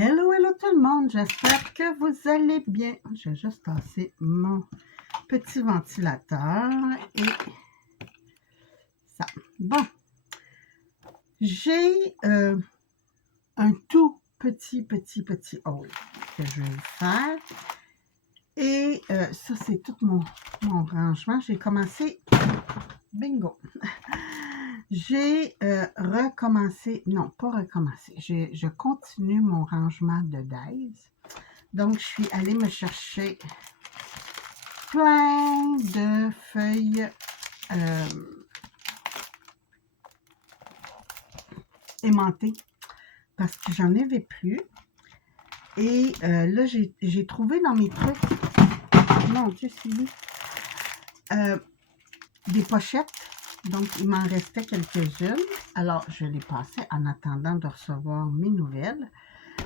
Hello, hello tout le monde, j'espère que vous allez bien. Je vais juste tasser mon petit ventilateur et ça. Bon, j'ai un tout petit haul que je vais faire. Et ça, c'est tout mon rangement. J'ai commencé, bingo, j'ai recommencé, non, pas recommencé, je continue mon rangement de Days. Donc, je suis allée me chercher plein de feuilles aimantées parce que j'en avais plus. Et là, j'ai trouvé dans mes trucs, mon Dieu, c'est lui, des pochettes. Donc, il m'en restait quelques-unes. Alors, je les passais en attendant de recevoir mes nouvelles.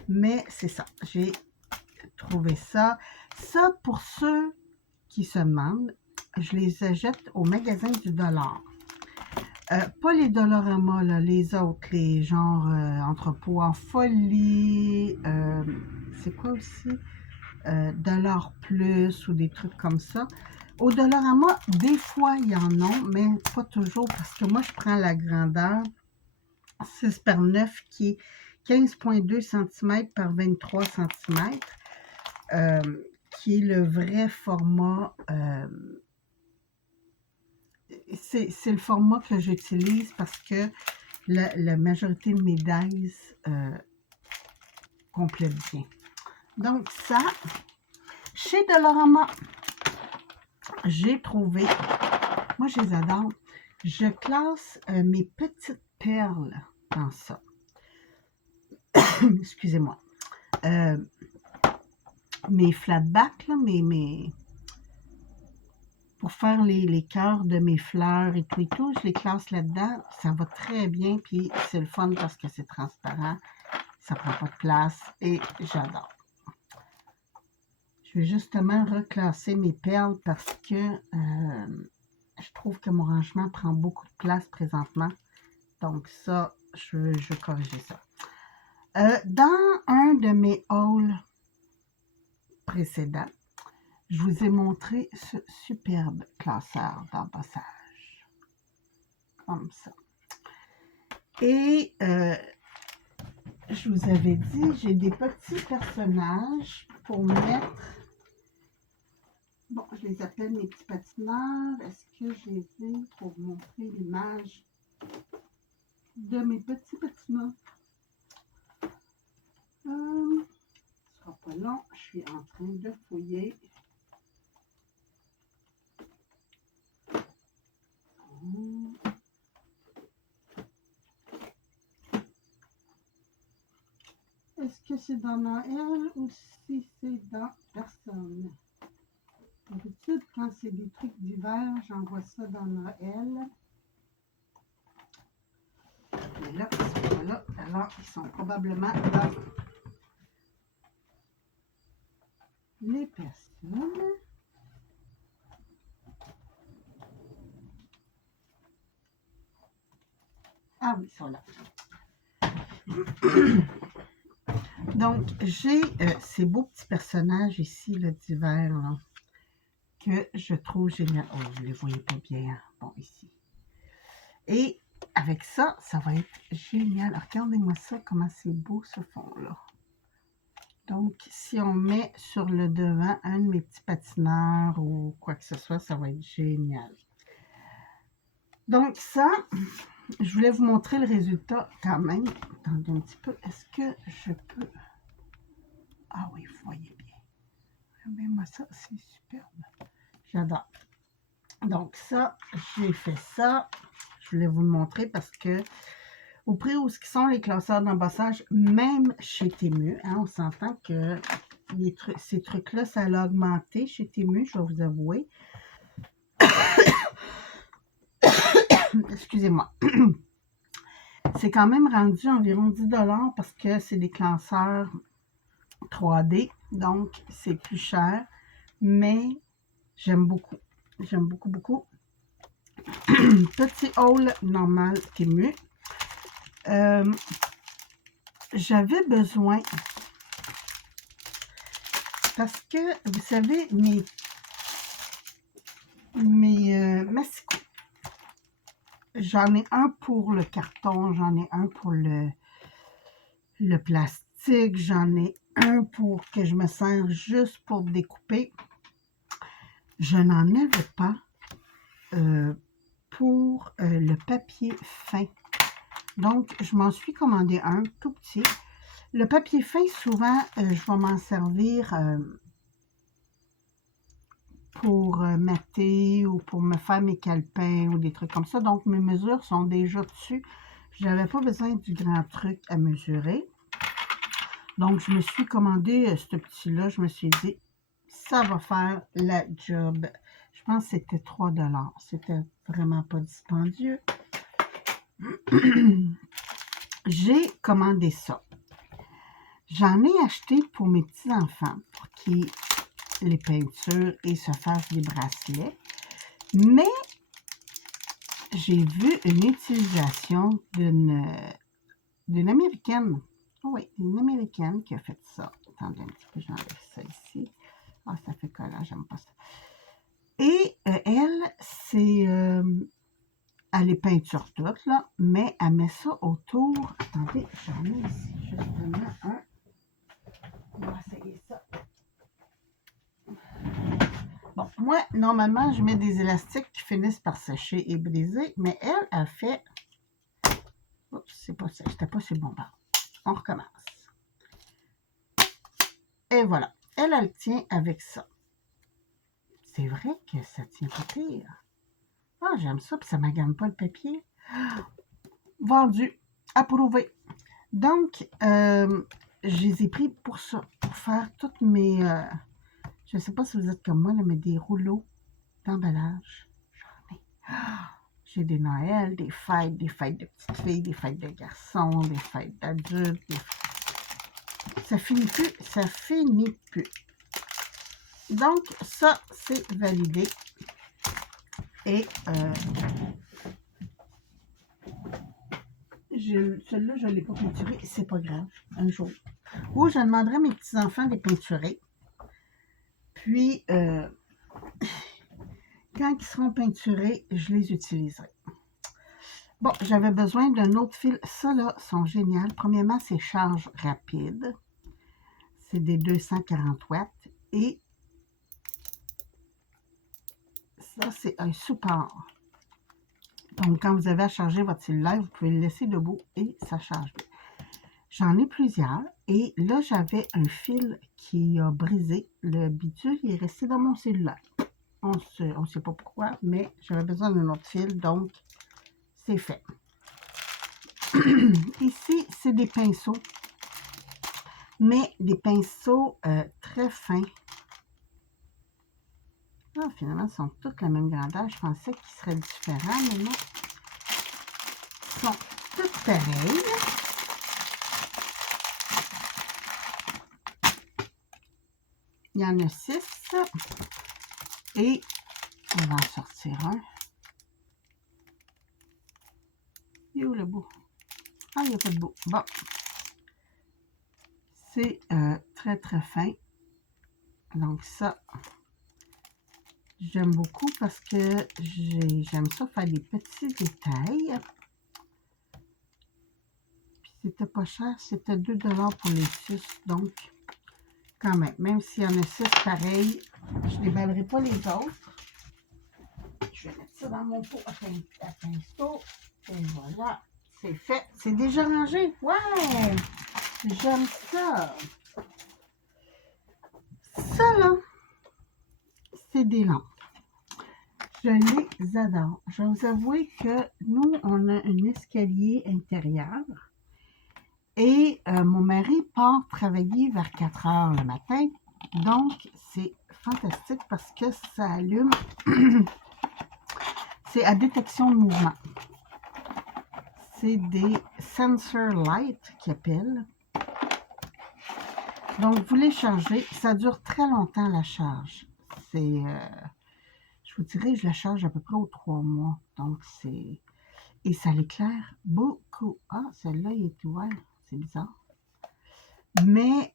Mais c'est ça, j'ai trouvé ça. Ça, pour ceux qui se demandent, je les achète au magasin du dollar. Pas les Dollarama, là, les autres, les genres entrepôts en folie, c'est quoi aussi? Dollar Plus ou des trucs comme ça. Au Dollarama, des fois, il y en a, mais pas toujours, parce que moi, je prends la grandeur 6 par 9 qui est 15,2 cm par 23 cm, qui est le vrai format. C'est le format que j'utilise parce que la majorité de mes Days complètent bien. Donc ça, chez Dollarama, j'ai trouvé, moi je les adore, je classe mes petites perles dans ça. Excusez-moi. Mes flatbacks, là, pour faire les cœurs de mes fleurs et tout, je les classe là-dedans. Ça va très bien, puis c'est le fun parce que c'est transparent. Ça prend pas de place et j'adore. Je vais justement reclasser mes perles parce que je trouve que mon rangement prend beaucoup de place présentement. Donc ça, je vais corriger ça. Dans un de mes hauls précédents, je vous ai montré ce superbe classeur d'embossage. Comme ça. Et je vous avais dit, j'ai des petits personnages pour mettre. Bon, je les appelle mes petits patineurs. Est-ce que je les ai pour vous montrer l'image de mes petits patineurs? Ce ne sera pas long. Je suis en train de fouiller. Est-ce que c'est dans Noël ou si c'est dans personne? D'habitude, quand c'est des trucs d'hiver, j'envoie ça dans Noël. Mais là, ils sont pas là. Alors, ils sont probablement dans les personnes. Ah oui, ils sont là. Donc, j'ai ces beaux petits personnages ici d'hiver que je trouve génial. Oh, vous ne les voyez pas bien. Hein? Bon, ici. Et avec ça, ça va être génial. Regardez-moi ça, comment c'est beau ce fond-là. Donc, si on met sur le devant un de mes petits patineurs ou quoi que ce soit, ça va être génial. Donc ça, je voulais vous montrer le résultat quand même. Attendez un petit peu. Est-ce que je peux... Ah oui, vous voyez bien. Regardez-moi ça, c'est superbe. J'adore. Donc ça, j'ai fait ça. Je voulais vous le montrer parce que au prix où sont les classeurs d'embossage, même chez Temu, hein, on s'entend que ces trucs-là, ça a augmenté chez Temu, je vais vous avouer. Excusez-moi. C'est quand même rendu environ 10 $ parce que c'est des classeurs 3D, donc c'est plus cher, mais j'aime beaucoup. J'aime beaucoup. Petit haul normal Temu. J'avais besoin parce que, vous savez, massicots, j'en ai un pour le carton, j'en ai un pour le plastique, j'en ai un pour que je me sers juste pour découper. Je n'en avais pas pour le papier fin. Donc, je m'en suis commandé un tout petit. Le papier fin, souvent, je vais m'en servir pour mater ou pour me faire mes calepins ou des trucs comme ça. Donc, mes mesures sont déjà dessus. Je n'avais pas besoin du grand truc à mesurer. Donc, je me suis commandé ce petit-là. Je me suis dit, ça va faire la job. Je pense que c'était 3 $. C'était vraiment pas dispendieux. J'ai commandé ça. J'en ai acheté pour mes petits-enfants pour qu'ils les peintures et se fassent des bracelets. Mais j'ai vu une utilisation d'une Américaine. Oh oui, une Américaine qui a fait ça. Attendez un petit peu, j'enlève ça ici. Ah, ça fait collant, j'aime pas ça. Et elle, c'est... elle les peinture toutes, là, mais elle met ça autour. Attendez, j'en ai ici justement un. On va essayer ça. Bon, moi, normalement, je mets des élastiques qui finissent par sécher et briser, mais elle a fait... Oups, c'est pas ça, c'était pas sur le bon bord. On recommence. Et voilà. Elle tient avec ça. C'est vrai que ça tient pas pire. Ah, j'aime ça, puis ça ne m'agame pas le papier. Vendu, approuvé. Donc, je les ai pris pour ça, pour faire toutes mes... je ne sais pas si vous êtes comme moi, là, mais des rouleaux d'emballage. J'en ai. J'ai des Noëls, des fêtes de petites filles, des fêtes de garçons, des fêtes d'adultes. Ça finit plus, ça finit plus. Donc, ça, c'est validé. Et celui-là, je ne l'ai pas peinturé. C'est pas grave, un jour. Ou je demanderai à mes petits-enfants de les peinturer. Puis, quand ils seront peinturés, je les utiliserai. Bon, j'avais besoin d'un autre fil. Ça, là, sont géniaux. Premièrement, c'est charge rapide. C'est des 240 watts. Et ça, c'est un support. Donc, quand vous avez à charger votre cellulaire, vous pouvez le laisser debout et ça charge bien. J'en ai plusieurs. Et là, j'avais un fil qui a brisé. Le bidule est resté dans mon cellulaire. On ne sait pas pourquoi, mais j'avais besoin d'un autre fil, donc c'est fait. Ici, c'est des pinceaux, mais des pinceaux très fins. Ah, finalement, ils sont tous la même grandeur. Je pensais qu'ils seraient différents, mais non. Ils sont tous pareils. Il y en a 6. Et on va en sortir un. Il est où le bout? Ah, il n'y a pas de bout. Bon. C'est très, très fin. Donc ça, j'aime beaucoup parce que j'aime ça faire des petits détails. Puis c'était pas cher, c'était 2 $ pour les 6. Donc, quand même s'il y en a 6 pareils, je ne déballerai pas les autres. Je vais mettre ça dans mon pot à pinceau. Et voilà, c'est fait. C'est déjà rangé. Ouais! J'aime ça. Ça, là, c'est des lampes. Je les adore. Je vais vous avouer que nous, on a un escalier intérieur. Et mon mari part travailler vers 4 heures le matin. Donc, c'est fantastique parce que ça allume. C'est à détection de mouvement. C'est des sensor light qui appellent. Donc, vous les chargez. Ça dure très longtemps la charge. C'est, je vous dirais, je la charge à peu près aux 3 mois. Donc, c'est... Et ça l'éclaire beaucoup. Ah, celle-là, il est ouvert. C'est bizarre. Mais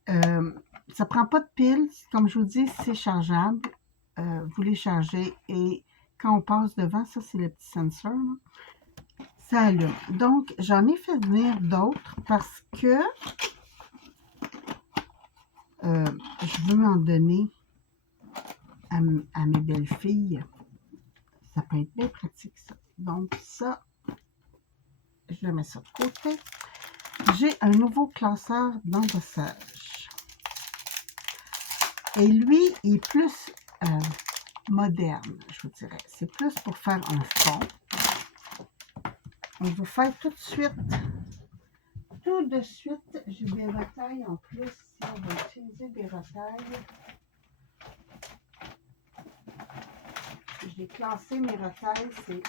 ça prend pas de pile. Comme je vous dis, c'est chargeable. Vous les chargez et quand on passe devant, ça c'est le petit sensor, là, ça allume. Donc, j'en ai fait venir d'autres parce que je veux en donner à mes belles-filles. Ça peut être bien pratique, ça. Donc, ça, je mets ça de côté. J'ai un nouveau classeur d'embossage. Et lui, il est plus moderne, je vous dirais. C'est plus pour faire un fond. On va faire tout de suite, j'ai des retailles en plus. Si on va utiliser des retailles, j'ai classé mes retailles, c'est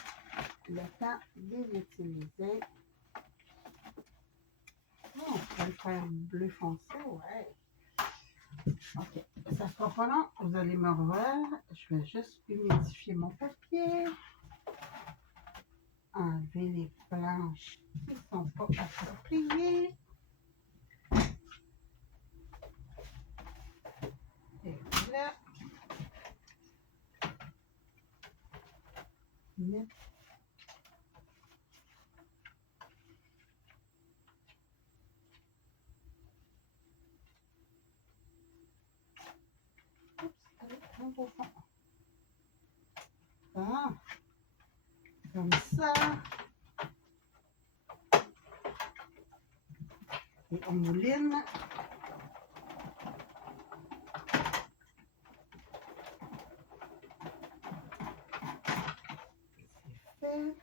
le temps de les utiliser. Oh, on pourrait le faire bleu foncé, ouais. Ok, ça sera pas long, vous allez me revoir. Je vais juste humidifier mon papier. Enlever les planches qui ne sont pas appropriées. Et voilà. Mettre. Oups, allez, un beau fond. Ah, comme ça. Et on mouline. C'est fait.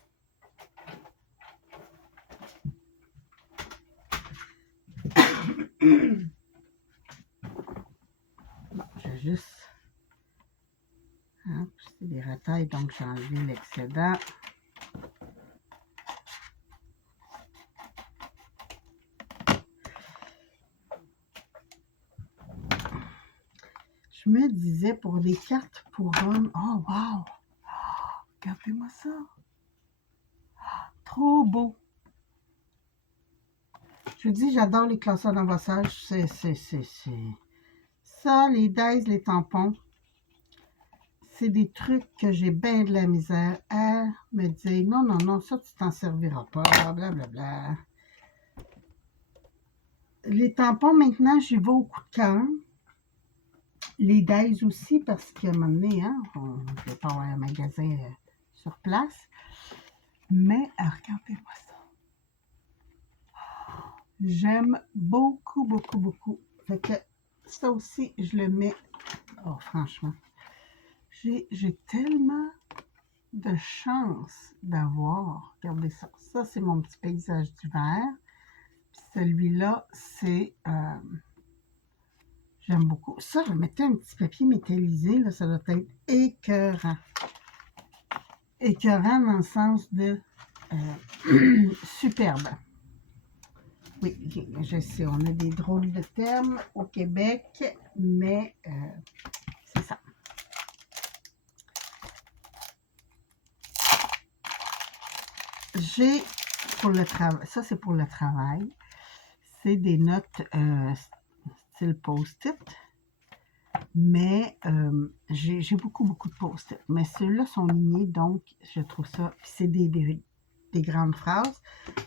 Bon, je vais juste... Hein, c'est des retailles, donc j'ai enlevé l'excédent. Je me disais pour les cartes pour hommes, oh wow! Regardez-moi ça! Trop beau! Je vous dis, j'adore les classeurs d'embossage. C'est ça, les dies, les tampons. C'est des trucs que j'ai bien de la misère à me dire, non, non, non, ça, tu t'en serviras pas, blablabla. Bla, bla. Les tampons, maintenant, j'y vais au coup de cœur. Les dies aussi, parce qu'à un moment donné, hein, je ne vais pas avoir un magasin sur place. Mais regardez-moi ça. J'aime beaucoup, beaucoup, beaucoup. Fait que ça aussi, je le mets. Oh, franchement, j'ai tellement de chance d'avoir. Regardez ça. Ça, c'est mon petit paysage d'hiver. Puis celui-là, c'est... j'aime beaucoup. Ça, je mettais un petit papier métallisé. Là, ça doit être écœurant. Écœurant dans le sens de superbe. Oui, je sais, on a des drôles de termes au Québec, mais c'est ça. J'ai pour le travail, ça c'est pour le travail, c'est des notes style post-it, mais j'ai beaucoup de post-it, mais ceux-là sont lignés, donc je trouve ça, puis c'est des grandes phrases.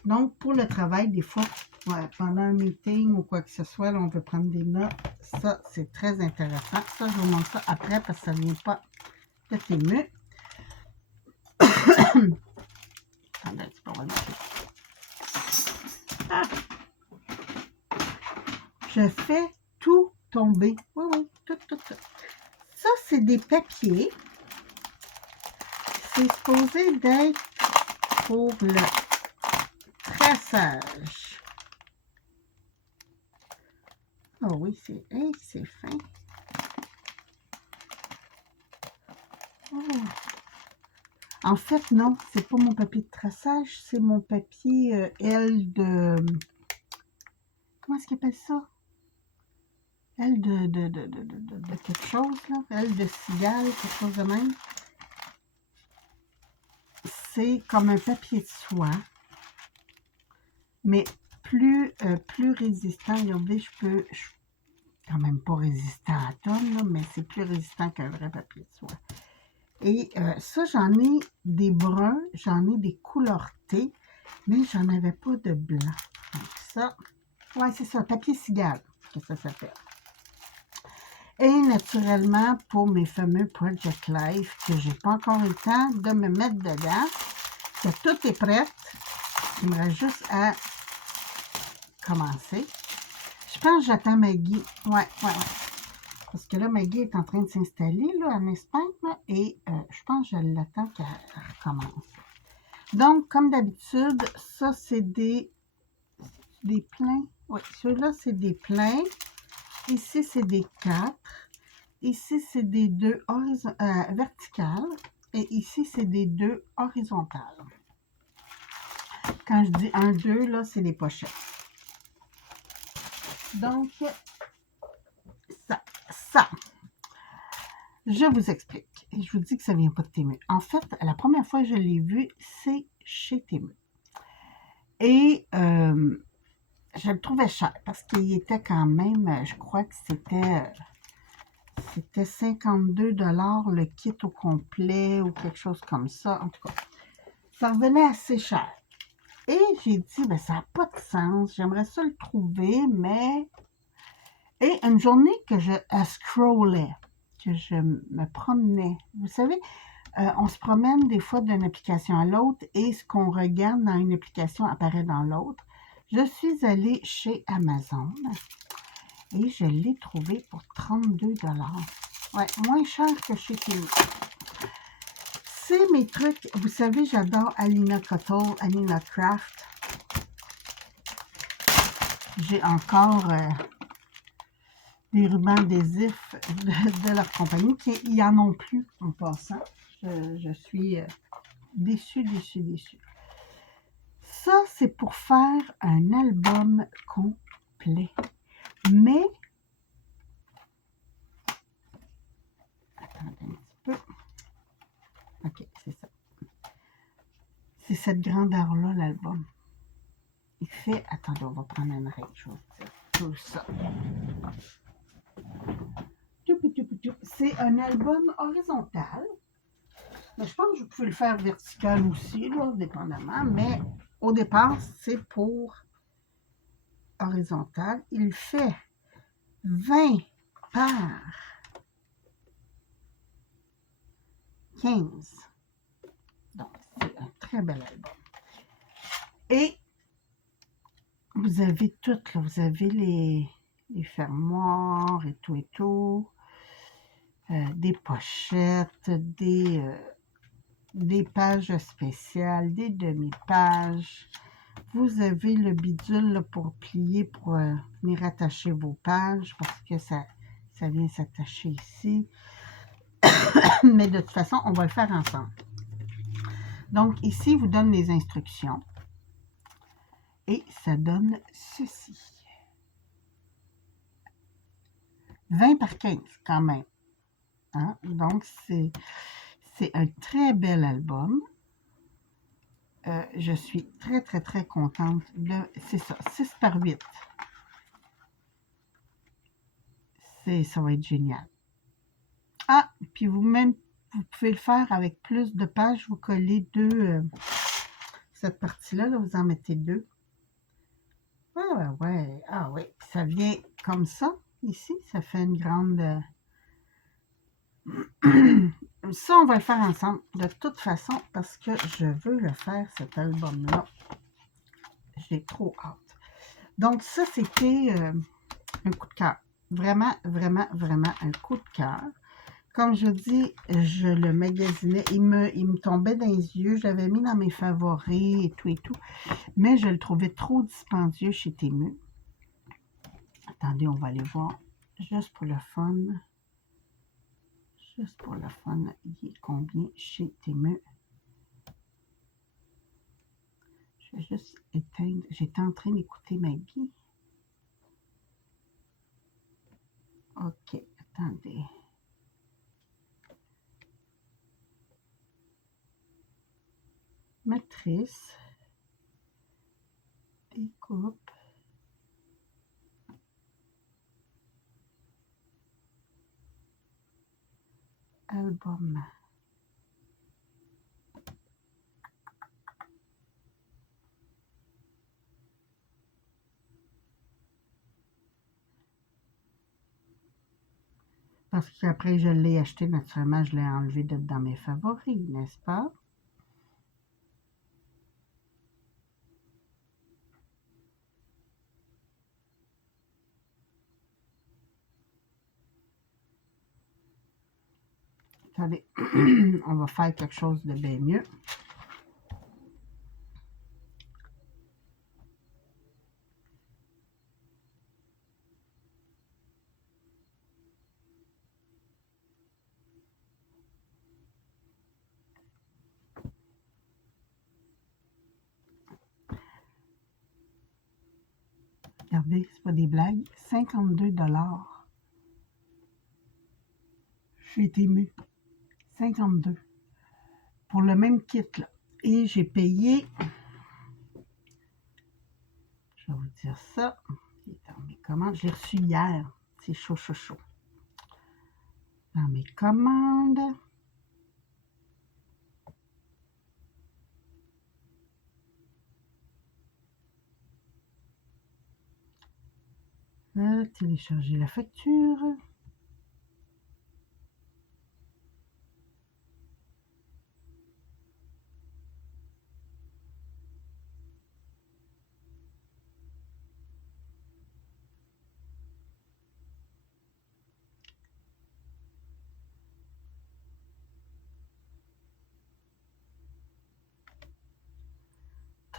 Donc pour le travail, des fois, ouais, pendant un meeting ou quoi que ce soit, là, on veut prendre des notes, ça c'est très intéressant. Ça, je vous montre ça après parce que ça ne vient pas de tému. Ah. Je fais tout tomber. Oui, oui, tout. Ça, c'est des papiers. C'est supposé d'être pour le traçage. Oh oui, c'est fin. Oh. En fait, non, c'est pas mon papier de traçage, c'est mon papier L de... Comment est-ce qu'il appelle ça? L de quelque chose, là. L de cigale, quelque chose de même. C'est comme un papier de soie, mais plus résistant. Regardez, quand même pas résistant à tonnes, là, mais c'est plus résistant qu'un vrai papier de soie. Et ça, j'en ai des bruns, j'en ai des couleurs thé, mais j'en avais pas de blanc. Donc ça, ouais, c'est ça, papier cigale, que ça s'appelle. Et naturellement, pour mes fameux Project Life, que j'ai pas encore eu le temps de me mettre dedans, que tout est prêt, il me reste juste à commencer. Je pense que j'attends Maggie. Ouais. Parce que là, Maggie est en train de s'installer là, en Espagne, là, et je pense que je l'attends qu'elle recommence. Donc, comme d'habitude, ça, c'est des pleins. Oui, ceux-là, c'est des pleins. Ici, c'est des 4. Ici, c'est des 2 verticales. Et ici, c'est des 2 horizontales. Quand je dis 1, 2, là, c'est les pochettes. Donc, ça, je vous explique. Et je vous dis que ça ne vient pas de Temu. En fait, la première fois que je l'ai vu, c'est chez Temu. Et je le trouvais cher parce qu'il était quand même, je crois que c'était 52 $ le kit au complet ou quelque chose comme ça. En tout cas, ça revenait assez cher. Et j'ai dit, ben, ça n'a pas de sens. J'aimerais ça le trouver, mais... Et une journée que je scrollais, que je me promenais. Vous savez, on se promène des fois d'une application à l'autre et ce qu'on regarde dans une application apparaît dans l'autre. Je suis allée chez Amazon et je l'ai trouvé pour 32 $. Ouais, moins cher que chez Temu. C'est mes trucs. Vous savez, j'adore Alina Cottle, Alina Craft. J'ai encore des rubans adhésifs de leur compagnie qui n'en ont plus en passant. Je suis déçue. Ça, c'est pour faire un album complet. Mais, attendez un petit peu. OK, c'est ça. C'est cette grandeur-là, l'album. Il fait, attendez, on va prendre une règle, je vais vous dire tout ça. C'est un album horizontal. Mais je pense que vous pouvez le faire vertical aussi, là, dépendamment. Mais au départ, c'est pour horizontal. Il fait 20 par 15. Donc, c'est un très bel album. Et vous avez tout, là. Vous avez les fermoirs et tout. Des pochettes, des pages spéciales, des demi-pages. Vous avez le bidule là, pour plier, pour venir attacher vos pages, parce que ça vient s'attacher ici. Mais de toute façon, on va le faire ensemble. Donc, ici, il vous donne les instructions. Et ça donne ceci. 20 par 15, quand même. Hein? Donc, c'est un très bel album. Je suis très contente de... C'est ça, 6 par 8. Ça va être génial. Ah, puis vous pouvez le faire avec plus de pages. Vous collez cette partie-là, là, vous en mettez 2. Ah ouais, ça vient comme ça, ici. Ça fait une grande... Ça, on va le faire ensemble, de toute façon, parce que je veux le faire, cet album-là. J'ai trop hâte. Donc, ça, c'était un coup de cœur. Vraiment un coup de cœur. Comme je dis, je le magasinais. Il me tombait dans les yeux. Je l'avais mis dans mes favoris et tout. Mais je le trouvais trop dispendieux chez Temu. Attendez, on va aller voir. Juste pour le fun. Il est combien chez Temu? Je vais juste éteindre. J'étais en train d'écouter Maggie. OK, attendez. Matrice. Découpe. album. Parce qu'après, je l'ai acheté, naturellement, je l'ai enlevé dans mes favoris, n'est-ce pas? Attendez, on va faire quelque chose de bien mieux. Regardez, c'est pas des blagues. 52 $ chez Temu. 52 pour le même kit, là. Et j'ai payé, je vais vous dire ça, il est dans mes commandes. Je l'ai reçu hier. C'est chaud, chaud, chaud. Dans mes commandes. Télécharger la facture.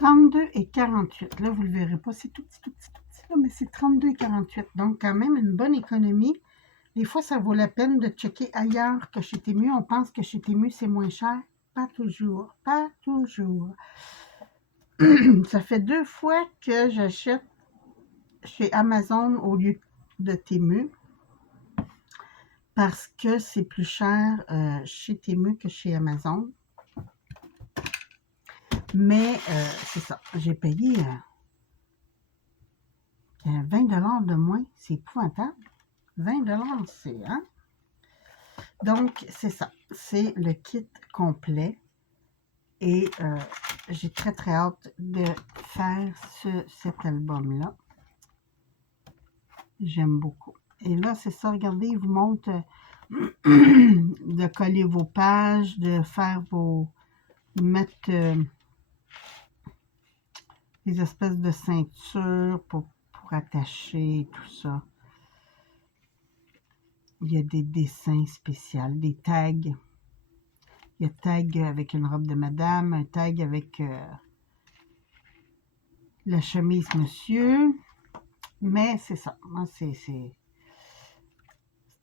« 32,48 ». Là, vous ne le verrez pas. C'est tout petit, tout petit, tout petit. Là, mais c'est 32,48 $. Donc, quand même, une bonne économie. Des fois, ça vaut la peine de checker ailleurs que chez Temu. On pense que chez Temu, c'est moins cher. Pas toujours. Pas toujours. Ça fait 2 fois que j'achète chez Amazon au lieu de Temu. Parce que c'est plus cher chez Temu que chez Amazon. Mais c'est ça. J'ai payé 20 $ de moins. C'est épouvantable. 20 $, c'est... Hein? Donc, c'est ça. C'est le kit complet. Et j'ai très, très hâte de faire cet album-là. J'aime beaucoup. Et là, c'est ça. Regardez, il vous montre de coller vos pages, de faire vos... mettre des espèces de ceintures pour attacher tout ça. Il y a des dessins spéciaux, des tags. Il y a tag avec une robe de madame, un tag avec la chemise monsieur. Mais c'est ça. C'était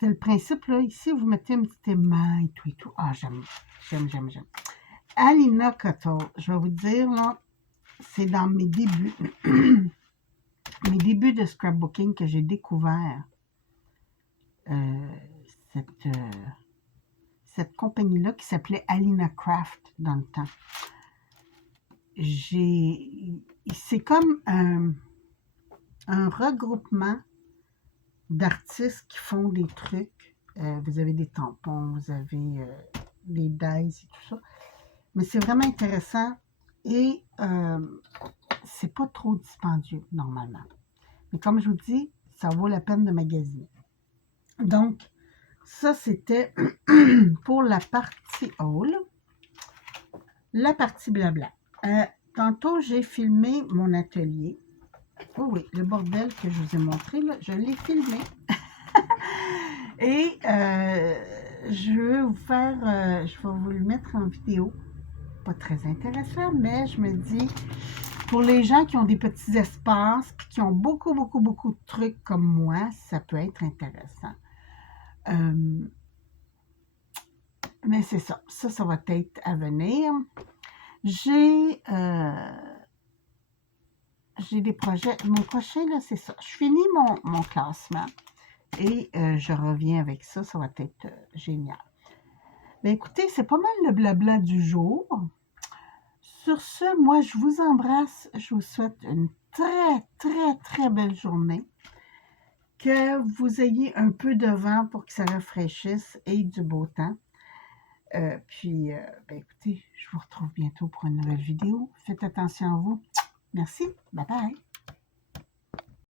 le principe, là. Ici, vous mettez un petit émail et tout et tout. Ah, j'aime. Alina Coteau, je vais vous dire, là, c'est dans mes débuts. Mes débuts de scrapbooking que j'ai découvert cette compagnie-là qui s'appelait Alina Craft dans le temps. C'est comme un regroupement d'artistes qui font des trucs. Vous avez des tampons, vous avez des dies et tout ça. Mais c'est vraiment intéressant et c'est pas trop dispendieux normalement. Mais comme je vous dis, ça vaut la peine de magasiner. Donc, ça c'était pour la partie haul. La partie blabla. Tantôt, j'ai filmé mon atelier. Oh oui, le bordel que je vous ai montré, là, je l'ai filmé. Et je vais vous faire, je vais vous le mettre en vidéo. Pas très intéressant, mais je me dis, pour les gens qui ont des petits espaces, puis qui ont beaucoup, beaucoup, beaucoup de trucs comme moi, ça peut être intéressant. Mais c'est ça. Ça va être à venir. J'ai des projets. Mon prochain, là, c'est ça. Je finis mon classement et je reviens avec ça. Ça va être génial. Ben, écoutez, c'est pas mal le blabla du jour. Sur ce, moi, je vous embrasse. Je vous souhaite une très, très, très belle journée. Que vous ayez un peu de vent pour que ça rafraîchisse et du beau temps. Ben écoutez, je vous retrouve bientôt pour une nouvelle vidéo. Faites attention à vous. Merci. Bye bye.